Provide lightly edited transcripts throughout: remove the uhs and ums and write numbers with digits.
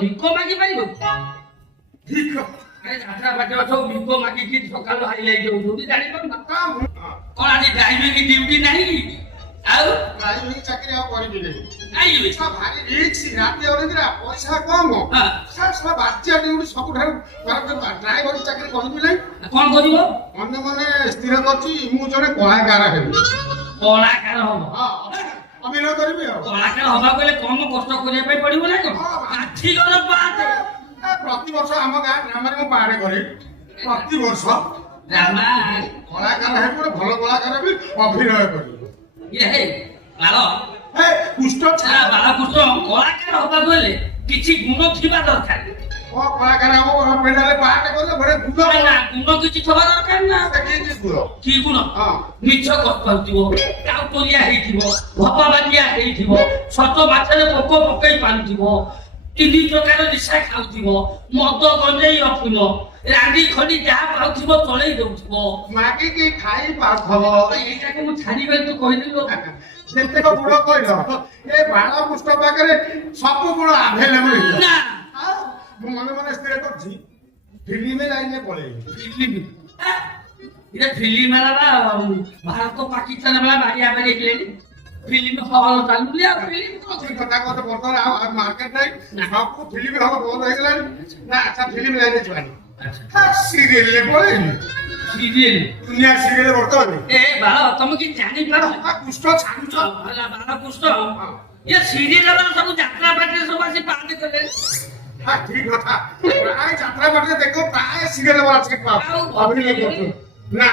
ଭିକ ମାଗି ପାରିବ? ଭିକ ଯାତ୍ରା ପାଟିର ସବୁ ଭିକ ମାଗିକି ସକାଳୁ ହାଇଲାଇଟ୍ ହଉଛନ୍ତି ଜାଣିପାରୁନ? କଣ ଆଜି ଡ୍ରାଇଭିଂ ଡ୍ୟୁଟି ନାହିଁ କି? ଆଉ ଡ୍ରାଇଭିଂ ଚାକିରି ଆଉ କରିବିନି। କାହିଁକି? ଭାରି ରିକ୍ସ ରାତି ଅନିଦ୍ରା ପଇସା କମ ବାଜ୍ୟ ଡ୍ୟୁଟି ସବୁଠାରୁ ଡ୍ରାଇଭର ଚାକିରି କରିବି ନାହିଁ। କଣ କରିବ? ମନେ ମନେ ସ୍ଥିର କରିଛି ମୁଁ ଜଣେ କଳାକାର ହେବି। କଳାକାର ହବ? ଅଭିନୟ କରିବି ଆଉ। କଳାକାର ହବାକୁ ହେଲେ କମ କଷ୍ଟ କରିବା ପାଇଁ ପଡିବ ନା କଣ? ଆର୍ଥିକ ପାଆଟେ ପ୍ରତିବର୍ଷ ଆମ ଗାଁ ଗ୍ରାମରେ ମୁଁ ପାହାଡେ କରେ। ପ୍ରତିବର୍ଷ କଳାକାର ହେବି, ଭଲ କଳାକାର ହେବି, ଅଭିନୟ କରିବି। ବାଳକୃଷ୍ଣ କଳାକାର ହବାକୁ ହେଲେ କିଛି ଗୁଣ ଥିବା ଦରକାର। କଳାକାର ହବ ପେଣ୍ଡାରେ ପାହାଡେ କଲେ ଘରେ ଗୁଣ କିଛି ଥିବା ଦରକାର ନା। କି ଗୁଣ? ମିଛ କହିପାରୁଥିବ, କାଉଟରିଆ ହେଇଥିବ, ଭପବାଦିଆ ହେଇଥିବ, ସତ ମାଛରେ ପୋକ ପକେଇ ପାରୁଥିବ, 3 ପ୍ରକାର ନିଶା ଖାଉଥିବ, ମଦ ଗଞ୍ଜେଇ ଅଫିମ ରାଣ୍ଡି ଖଣ୍ଡି ଯାହା ପାଉଥିବ ଚଳେଇ ଦଉଥିବ, ମାଗିକି ଖାଇ ପାରୁଥିବ। ଏଇଟାକୁ ମୁଁ ଛାଡ଼ିବେ ତୁ କହିଦେଲୁ। ଯେତେକ ଗୁଣ କହିଲ ଏ ବାଳକୃଷ୍ଣ ପାଖରେ ସବୁ ଗୁଣ ଆଭେଲେବଲ। ମୁଁ ମନେ ମନେ ସ୍ଥିର କରିଛି ଫିଲ୍ମ ଲାଇନରେ ପଳେଇବି। ଫିଲ୍ମ ହେଲା ଭାରତ ପାକିସ୍ତାନ ବେଳା ବାଡିଆ ବାଡି ହେଇଲେଣି। ଫିଲ୍ମ ହଲ ଚାଲୁନି ଆଉ କଥା କଥା ବର୍ତ୍ତମାନ ଆଉ ମାର୍କେଟ ନାହିଁ। ସବୁ ଫିଲ୍ମ ହଲ ବନ୍ଦ ହେଇଗଲାଣି। ନା ଆଚ୍ଛା ଫିଲ୍ମ ଲାଇନରେ ଯିବାନି, ସିରିଏଲରେ ପଳେଇବି। ସିରିଏଲ ଦୁନିଆ ସିରିଏଲ ବର୍ତ୍ତମାନ ଏ ବାଳ ତମେ କିଛି ଜାଣିପାର କୃଷ୍ଣ ଛାଡୁଛ ବାଳକୃଷ୍ଣ ଏ ସିରିଏଲ ସବୁ ଯାତ୍ରା ପାଟିରେ ସବୁ ଆସି ପାଆନ୍ତି କଲେ। ଠିକ କଥା। ପ୍ରାୟ ଯାତ୍ରା ପାଟିରେ ଦେଖ ପ୍ରାୟ ସିରିଏଲ ଅଛି ଅଭିନୟ କରୁଛୁ। ନା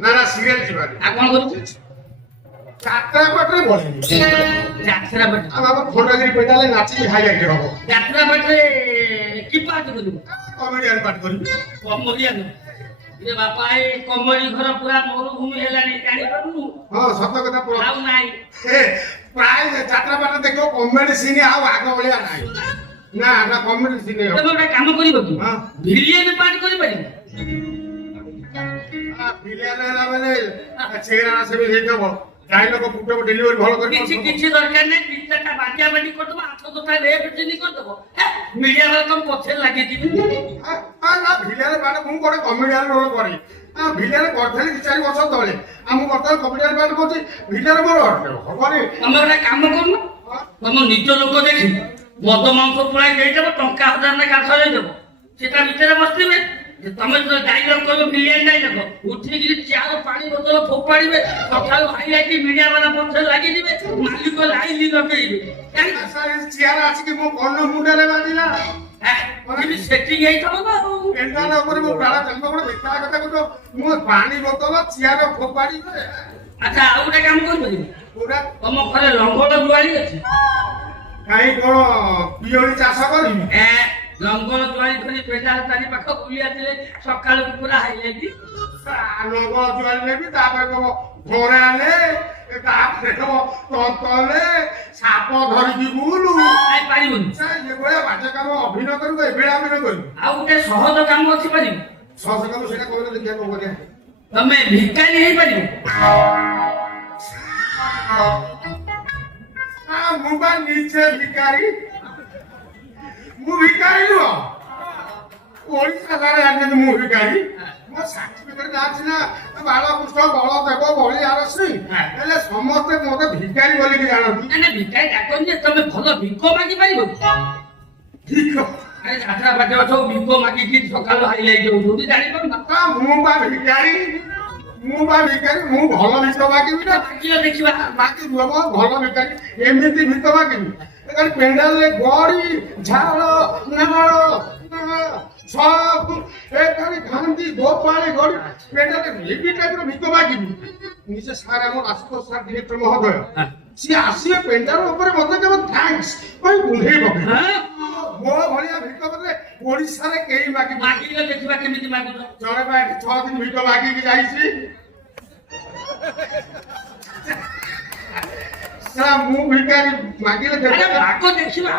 ନା ନା ସିରିଏଲ ଯିବାନି। ଆଉ କଣ କରୁଛୁ? ଯାତ୍ରା ପାଟିରେ ପଳେଇବି। ଯାତ୍ରା ପାଟି ଆମ ଖଣ୍ଡଗିରି ପେଟାଲେ ନାଚିକି ହାଇଲାଇଟ୍ ହବ। ଯାତ୍ରା ପାଟିରେ କି ପାଠ କରିବୁ? କମେଡିଆନ ପାଠ କରିବି। କମେଡିଆନ? ଏ ବାପା ଏ କମେଡି ଘର ପୁରା ମରୁଭୂମି ହେଲାଣି ଜାଣିପାରୁନୁ? ହଁ ସତ କଥା ପୁରା। ଆଉ ନାହିଁ ପ୍ରାୟ ଯାତ୍ରା ପାଟିରେ ଦେଖ କମେଡି ସିନ୍ ଆଉ ଆଗ ଭଳିଆ ନାହିଁ। ନା ନା କମେଡି ସିନ୍ ତମେ ଗୋଟେ କାମ କରିବ କି? ଭିଲିଆନ ପାଠ କରିପାରିବ? ଭିଲିଆନ ହେଲା ମାନେ ଚେହେରା ସେମିତି ହେଇଥିବ, ଡାଇଲଗ ଫୁଟବ, ଡେଲିଭରି ଭଲ କରିବ। କିଛି ଦରକାର ନାହିଁ। 3-4ଟା ବାଜିଆ ବାଜି କରିଦବ, 8-10ଟା ରେପ ଚିନି କରିଦବ, ମିଡିଆ ବାଲା ତମ ପଛରେ ଲାଗିଯିବି। ଭିଲିଆନ ପାଠ ମୁଁ ଗୋଟେ କମେଡିଆନ ରୋଲ କରେ। ଭିଲିଆନ କରିଥିଲି 2-4 ବର୍ଷ ତଳେ। ମୁଁ ବର୍ତ୍ତମାନ କମେଡିଆନ ପାଠ କରୁଛି। ଭିଲିଆନ ମୋର ହବନି। ତମେ ଗୋଟେ କାମ କରୁନ, ତମ ନିଜ ଲୋକ ଦେଖି ମଦ ମାଂସ ପୁଳାଇ ଦେଇଦେବ, ଟଙ୍କା 1000 ଲେଖା ସରେଇଦେବ, ସେଟା ଭିତରେ ବସିଥିବେ। ତମେ ଡାଇଲଗ କହିବ ଭିଲିଆନ ଡାଇଲଗ, ଉଠିକିରି ଚାର ପାଣି ବୋତଲ ଫୋପାଡ଼ିବେ, ସକାଳୁ ହାଇଲାଇଟ୍ ମିଡିଆ ବାଲା ପଛରେ ଲାଗିଯିବେ, ମାଲିକ ଲାଇନ ଲଗେଇବେ। ଚିଆର ଆସିକି ମୋ କର୍ଣ୍ଣ ମୁଣ୍ଡରେ ବାଜିଲା। ସେଟିଂ ହେଇଥିବ ନା ଆଉ। ପେଣ୍ଡାଲ ଉପରେ ମୋ ପ୍ରାଣ ଜନ୍ମ ଗୋଟେ ବେକା କଥା କହୁଛ। ମୁଁ ପାଣି ବୋତଲ ଚିଆର ଫୋପାଡ଼ିବେ। ଆଚ୍ଛା ଆଉ ଗୋଟେ କାମ କରିପାରିବି? ପୁରା ତମ ଘରେ ଲଙ୍ଗଳ ଜୁଆଳି ଅଛି? କାହିଁ କଣ ପିଅଳି ଚାଷ କରିବି? ଲଙ୍ଗଳ ଜୁଆଳି ଧରି ପେଣ୍ଡାଲ ଚାରି ପାଖ ବୁଲି ଆସିଲେ ସକାଳକୁ ପୁରା ହାଇଲାଇଟ୍। ଲଙ୍ଗଳ ଜୁଆଳି ନେବି, ତାପରେ କବ ଘୋଡ଼ା ନେ, ତାପରେ କବ ତନ୍ତଲେ ସାପ ଧରିକି ବୁଲୁ। ପାରିବୁନି ଏଭଳିଆ ବାଜେ କାମ ଅଭିନୟ କରିବୁ, ଏଭଳିଆ ଅଭିନୟ କରିବୁ। ଆଉ ଗୋଟେ ସହଜ କାମ ଅଛି ପାରିବୁ? ସହଜ କାମ ସେଇଟା କହିଲେ ଦେଖିବା କଣ କରିବା। ତମେ ଭିକାରୀ ହେଇପାରିବ? ମୁଁ ବା ନିଜେ ଭିକାରୀ। ମୁଁ ଭିକାରୀ ନୁହଁ, ଓଡିଶା ସାରା ଜାଣିଛନ୍ତି ମୁଁ ଭିକାରୀ। ମୋ ସାର୍ଟିଫିକେଟ ଅଛି ନା ବାଳକୃଷ୍ଣ ବଳଦେବ ବଳିଆର ସିଂ, ହେଲେ ସମସ୍ତେ ମତେ ଭିକାରୀ ବୋଲିକି ଜାଣନ୍ତି। ଭିକାରୀ ଡାକନ୍ତି ଯେ ତମେ ଭଲ ଭିକ ମାଗି ପାରିବ? ଭିକ? ଯାତ୍ରା ପାଟିର ସବୁ ଭିକ ମାଗିକି ସକାଳୁ ହାଇଲାଇଟ୍ ହଉଛନ୍ତି ଜାଣିପାରୁନ? ମୁଁ ବା ଭିକାରୀ, ମୁଁ ଭଲ ଭିକ ମାଗିବି ନା। ଦେଖିବା ମାଗି ଭଲ ଭିକାରୀ, ଏମିତି ଭିକ ମାଗିବି ପେଣ୍ଡାଲରେ ଗଡି ଝାଳ ନାଳ ସବୁ ଖାଆନ୍ତି ଗୋପାଳି ଗଡି ପେଣ୍ଡାଲରେ ଏମିତି ଟାଇପର ଭିକ ମାଗିବି। ନିଜେ ସାର୍ ଆମ ଆଶୁତୋଷ ସାର୍ ଡିରେକ୍ଟର ମହୋଦୟ ସିଏ ଆସିବେ ପେଣ୍ଡାଲ ଉପରେ ମତେ କେବଳ ଥ୍ୟାଙ୍କ୍ସ କହି ବୁଲେଇ ପକେଇବେ। ମୋ ଭଳିଆ ଭିକ ମତେ ଓଡିଶାରେ କେହି ମାଗିଲେ ଦେଖିବା କେମିତି ମାଗୁଛ। ଜଣେ ବା 6 ଦିନ ଭିକ ମାଗିକି ଯାଇଛି। ମୁଁ ଭିକାରୀ ମାଗିଲେ ଭାଗ ଦେଖିବା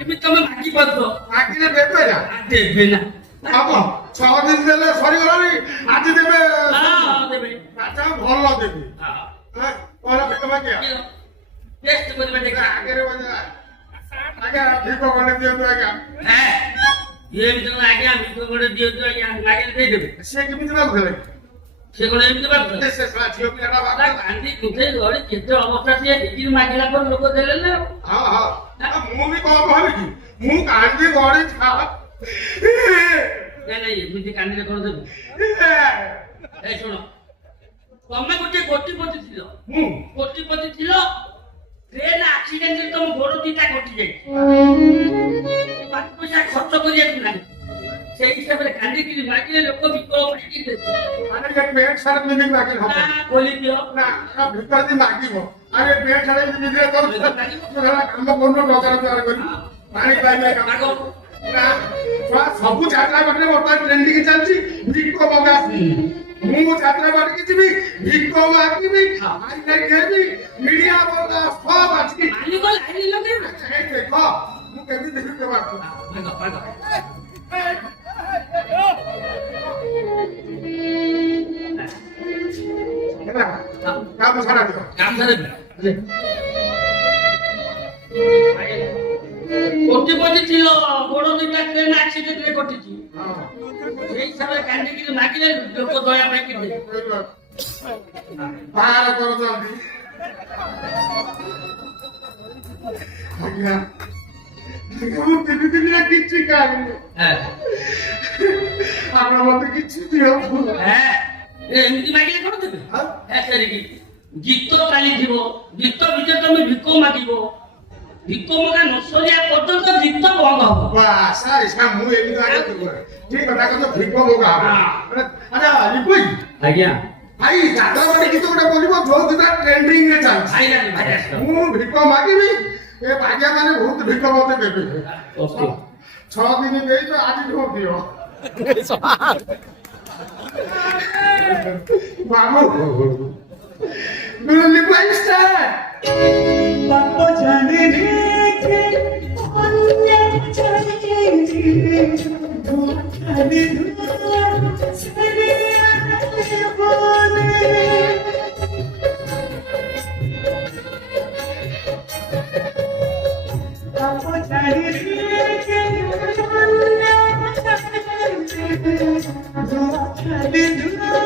ଏମିତି ତମେ ମାଗି ପାରୁଛ। ମାଗିଲେ ଦେବେ ନା? ଦେବେ ନା। ହବ 6 ଦିନ ଦେଲେ ସରିଗଲାଣି, ଆଜି ଦେବେ ଦେବେ। ଆଚ୍ଛା ଭଲ ଦେବି। କଣ ଭିକ ମାଗିବା? ଟେଷ୍ଟ କରିବା ଦେଖିବା। ଆଗରେ ଆଜ୍ଞା ଭିକ ଖଣ୍ଡେ ଦିଅନ୍ତୁ ଆଜ୍ଞା। হ্যাঁ ଏମିତି କଣ ଆଜ୍ଞା ଭିକ ଗୋଟେ ଦିଅନ୍ତୁ ଆଜ୍ଞା ମାଗିଲେ ଦେଇଦେବେ ସେ କେମିତି ଭାବୁଥିଲେ? ସେ କଣ ଏମିତି ଭାବୁଛନ୍ତି ସେ ଶଳା ଝିଅ ପିଲାଟା ନା ଭାବୁଥିଲା। କାନ୍ଦି କୁନ୍ଥେଇ ଘରେ କେତେ ଅବସ୍ଥା ସିଏ ଦେଖିକି ମାଗିଲା ପରେ ଲୋକ ଦେଲେ ନା ଆଉ। ହଁ ହଁ ଆଉ ମୁଁ ବି କଣ କହିବି କି ମୁଁ କାନ୍ଦି ଗଡି ନାଇଁ ନାଇଁ ଏମିତି କାନ୍ଦିଲେ କଣ ଦେବୁ এই শোনো ତମେ ଗୋଟେ କୋଟିପତି ଥିଲ ମୁଁ କୋଟିପତି ଥିଲ ଟ୍ରେନ ଆକ୍ସିଡେଣ୍ଟରେ ତମ ଗୋଡ ଦିଟା କଟି ଯାଇଛି ପାଞ୍ଚ ପଇସା ଖର୍ଚ୍ଚ କରିବାକୁ ନାହିଁ ସେଇ ହିସାବରେ କାନ୍ଦିକିରି ମାଗିଲେ ଲୋକ ବିକଳ ପାଇକି ଦେବେ ଆରେ ଏ ପେଣ୍ଟ ସାର୍ଟ ପିନ୍ଧିକି ମାଗିଲେ ହବ ନା ଖୋଲି ଦିଅ ନା ଭିତରେ ଯଦି ମାଗିବ ଆରେ ପେଣ୍ଟ ସାର୍ଟ ପିନ୍ଧିଲେ ତ କାମ କରୁନ ଟଙ୍କା ରୋଜଗାର କରି ପାଣି ପାଇବେ କାମ ନା ଛୁଆ ସବୁ ଯାତ୍ରା ପାଖରେ ବର୍ତ୍ତମାନ ଟ୍ରେଣ୍ଡିଂ ଚାଲିଛି ଭିକ ମଗା ମୁଁ ଯାତ୍ରା ବାଟିକି ଯିବି ଭିକ ମାଗିବି ହାଇଲାଇଟ୍ ହେବି ମିଡିଆ ବର୍ଗା ସବ ଅଛି ମାଲିକ ଲାଇନ ଲଗେଇବେ ଏଇ ଦେଖ ମୁଁ କେମିତି ଭିକ ମାଗୁଛି ହେଲା କାମ ସାରା ଦିଅ କୋଟିପତି ଥିଲ ଗୋଡ ଦିଟା ଟ୍ରେନ ଆକ୍ସିଡେଣ୍ଟରେ କଟିଛି ସେଇ ହିସାବରେ କାନ୍ଦିକିରି ମାଗିଲେ ଲୋକ ଦୟା ପାଇକି ଦେବେ ବାହାର କରୁଛନ୍ତି ଆଜ୍ଞା ମୁଁ ତିନି ଦିନିଆ କିଛି ଖାଇନି ଆପଣ ମତେ କିଛି ଦିଅନ୍ତୁ ଏମିତି ମାଗିଲେ କଣ ଦେବେ ଗୀତ ଚାଲିଥିବ ଗୀତ ଭିତରେ ତମେ ଭିକ ମାଗିବ ଭିକ ମଗା ନ ସରିବା ପର୍ଯ୍ୟନ୍ତ ଗୀତ ବନ୍ଦ ହବ ଆଶା ମୁଁ ଏମିତି ଆଜ୍ଞା ଠିକ କଥା କହୁଛ ଭିକ ମଗା ହବ ଆଚ୍ଛା ରିପୋଇ ଆଜ୍ଞା ଭାଇ ଯାତ୍ରାବାଡ଼ି ଗୀତ ଗୋଟେ ବୋଲିବ ଯୋଉ ଦିନ ଟ୍ରେଣ୍ଡିଂ ରେ ଚାଲିଛି ମୁଁ ଭିକ ମାଗିବି ଏ ଭାଗ୍ୟା ମାନେ ବହୁତ ଭିକ ମତେ ଦେବେ 6 ଦିନ ଦେଇଛ ଆଜି ଦିଅ ବାବୁ ଲିପାଇ ଷ୍ଟାର୍ଟ বাপ জানে রেখে অন্য চলে ধোঁয়াখানে ধোঁয়া ছেড়ে আসে বলে বাপ জানে রেখে অন্য চলে ধোঁয়াখানে ধোঁয়া ছেড়ে আসে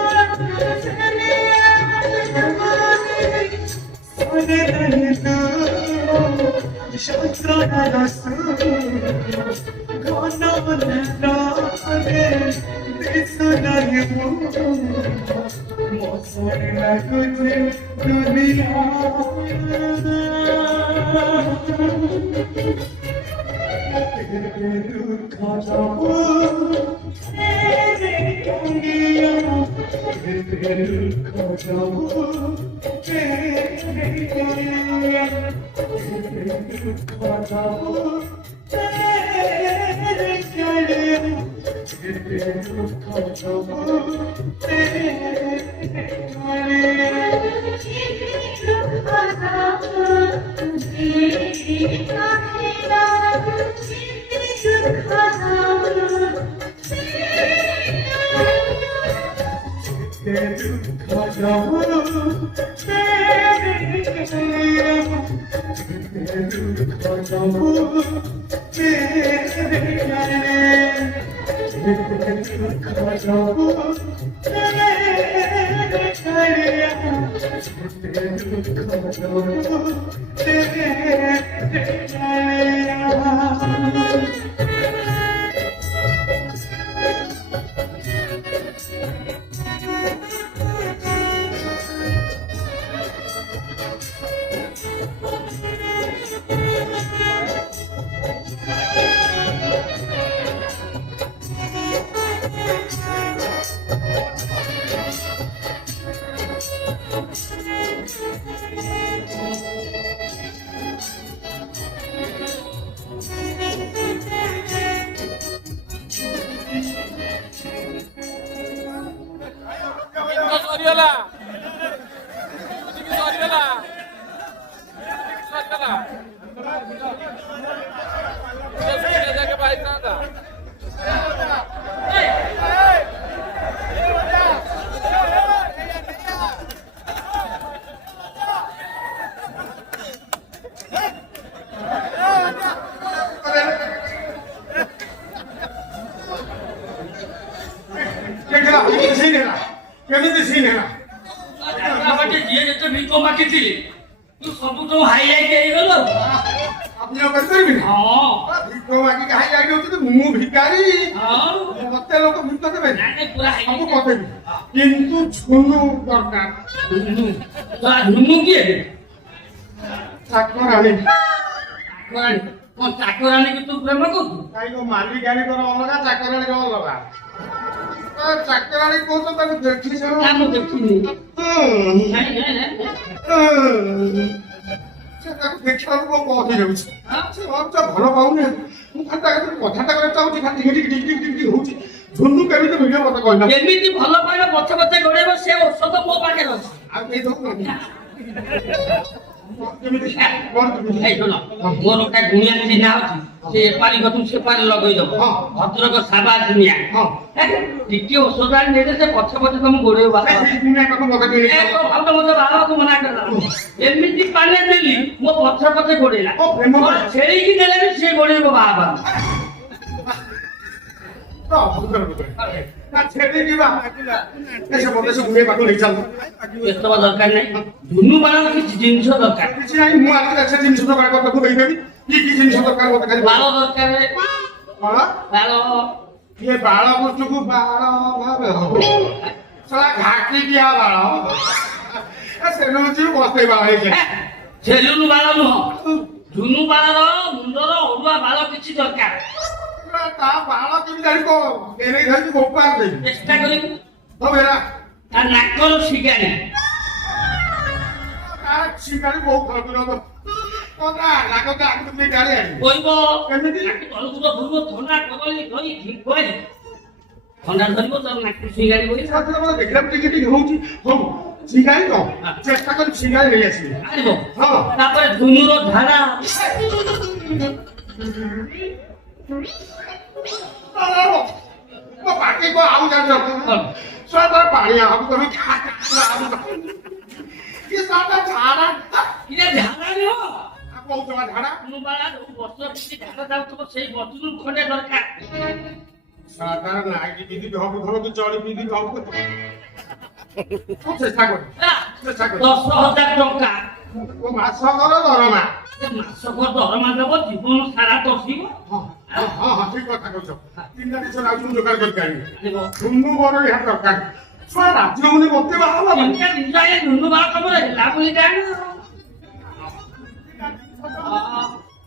বলে Sone nahi tu, shastrana rasu, gana nare, desu nahi mu, mosar na tujhe duniya. Tere dukha jabu, tere duniya, tere dukha jabu. କେମିତି ସିନ୍ ହେଲା ବାଟେ ଯିଏ ଯେତେ ଭିକ ମାଗିଥିଲି ତୁ ସବୁ ତ ହାଇଲାଇଟ୍ ହେଇଗଲ। ଆପଣ କରିପାରିବି ହଁ ଭିକ ମାଗିକି ହାଇ ଲାଗି ହଉଛି ମୁଁ ଭିକାରୀ ହଁ ମତେ ଲୋକ ଭିକ ଦେବେ ନାଇଁ ପୁରା ସବୁ କରିଦେବି କିନ୍ତୁ ଝୁନୁ ଦରକାର ଝୁନୁ କିଏ ଚାକରାଣୀ କଣ ଚାକରାଣୀକୁ ତୁ ପ୍ରେମ କରୁଛୁ? କାହିଁକି ମାଲିକାଣୀଙ୍କର ଅଲଗା ଚାକରାଣୀର ଅଲଗା ଚାକରାଣୀ କହୁଛ ତାକୁ ଦେଖିଛ ନା ମୁଁ ଦେଖିନି। ନାଇଁ ନାଇଁ ନାଇଁ ସେ ତାକୁ ଦେଖିବାକୁ କଣ କହି ଯାଉଛି ସେ ଭାବୁଛି ଭଲ ପାଉନି ମୁଁ ଖାଲି ତା କଥାରେ କଥାଟା କରିବାକୁ ଚାହୁଁଛି ଖାଲି ଟିକେ ଟିକେ ଟିକେ ଟିକେ ଟିକେ ହଉଛି ଝୁନୁ କେମିତି ମିଳିବ ମତେ କହିଲା କେମିତି ଭଲ ପାଇବା ପଛେ ପଛେ ଗୋଡେଇବ ସେ ଔଷଧ ମୋ ପାଖରେ ଅଛି। ଆଉ କେହି ଦଉନାହାନ୍ତି କେମିତି କଣ କେମିତି ଏଇ ଶୁଣ ମୋର ଗୋଟେ ଗୁଣିଆ ଚିହ୍ନା ଅଛି ସେ ଏପାରି ଗଛୁ ସେପାରି ଲଗେଇଦବ ହଁ। ଭଦ୍ରକ ସାବା ଦୁନିଆ ହଁ ଟିକେ ଔଷଧ ଆଣି ଦେଇଦେ ସେ ପଛେ ପଛେ ତମକୁ ଗୋଡେଇବ ବାବା। ସେଇ ଦୁନିଆ କଥା ମତେ ଟିକେ ଭାଉଜ ମତେ ବାବାକୁ ମନା କଲା ଏମିତି ପାନେ ଦେଲି ମୋ ପଛେ ପଛେ ଗୋଡେଇଲା ଓ ପ୍ରେମ ମୋର ଛେଳିକି ଦେଲେ ବି ସେ ଗୋଡେଇବ ବାବା। ছেড়ে দিবা এসে বলে সে ঘুরে পাগল হয়ে চালতো এসব দরকার নাই ধুনু বানানোর কিছু জিনিস দরকার କିଛି ନାହିଁ ମୁଁ ଆଜି ସେ ଜିନିଷ ଦରକାର କରିବାକୁ ଦେଇଦେବି କି ଜିନିଷ ଦରକାର ମତେ ଖାଲି ବାଳ ଦରକାର ବାଳ ବାଳ ଇଏ ବାଳ ବସ୍ତୁକୁ ବାଳ ଭାବେ ହବ ଶଳା ଘାଟି ଦିଆ ବାଳ ସେନ ହଉଛି ବସ୍ତେ ବାଳ ହେଇଯାଏ ଝେଲୁନୁ ବାଳ ନୁହଁ ଧୁନୁ ବାଳର ମୁଣ୍ଡର ଅରୁଆ ବାଳ କିଛି ଦରକାର ତା ବାଳ କେମିତି ଜାଣିବ ଏନେ ଧରିକି ଗୋପାଳ ଦେବି ଚେଷ୍ଟା କରିବୁ ହବ ଏରା ତା ନାକର ଶିଗାଣି ତା ଶିକାରୀ ବହୁତ ଭଲ କରିବ କଦା ନାକଟା ଆଗକୁ ନେଇ ଗାଳି ଆଣି କହିବ କେମିତି ତଳକୁ ତ ଭୁଲ ଥଣ୍ଡା କଦଳୀ ଧରି ଢିଙ୍କୁଆରେ ଥଣ୍ଡା ଧରିବ ତାର ନାକ ଶିଗାଣି ବହି ଦେଖିବାକୁ ଟିକେ ଟିକେ ହଉଛି ହଉ ଶିକାରୀ ତ ଚେଷ୍ଟା କରି ଶିକାରୀ ନେଇ ଆସିବି ଆଣିବ ହଁ ତାପରେ ଧୁନୁର ଧାରା ମୋ ପାଟି କଣ ଆଉ ଜାଣିଛ ସର ପାଣି ଆଉ ତମେ କି ସାଟା ଝାଡା ଇରେ ଧାରା ନୁହଁ କହୁଛ ଝାଡା ଧୁନୁ ବାଳା ଯୋଉ ବର୍ଷ କିଛି ଧାରା ଯାଉଥିବ ସେଇ ବର୍ଷରୁ ଖଣ୍ଡେ ଦରକାର ସାଟା ନାଇକି ପିନ୍ଧିକି ହବୁ ଧର କି ଚଳି ପିନ୍ଧିକି ହବୁ ଚେଷ୍ଟା କର ଚେଷ୍ଟା କର 10,000 ଟଙ୍କା ମାସକର ଦରମା ମାସକ ଦରମା ଦେବ ଜୀବନ ସାରା ବସିବ ହଁ ହଁ ହଁ ଠିକ କଥା କହୁଛ ତିନିଟା ଜିନିଷ ରାଜୁ ଯୋଗାଡ଼ କରିପାରିବି ଆଣିବ ଧୁନୁ ବର ଏହା ଦରକାର ଛୁଆ ରାଜ୍ୟ ହଉନି ମତେ ବାହାରିଲା ଏମିତିଆ ଜିନିଷ ଆଜ୍ଞା ଧୁନୁ ବାଳ ତମର ହେଲା ବୋଲି ଜାଣ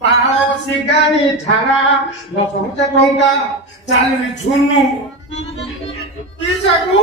ପାଳ ଶିଗାଣି ଝାଡା 10,000 ଟଙ୍କା ଚାଲିଲି ଝୁନୁ କି ଚାକୁ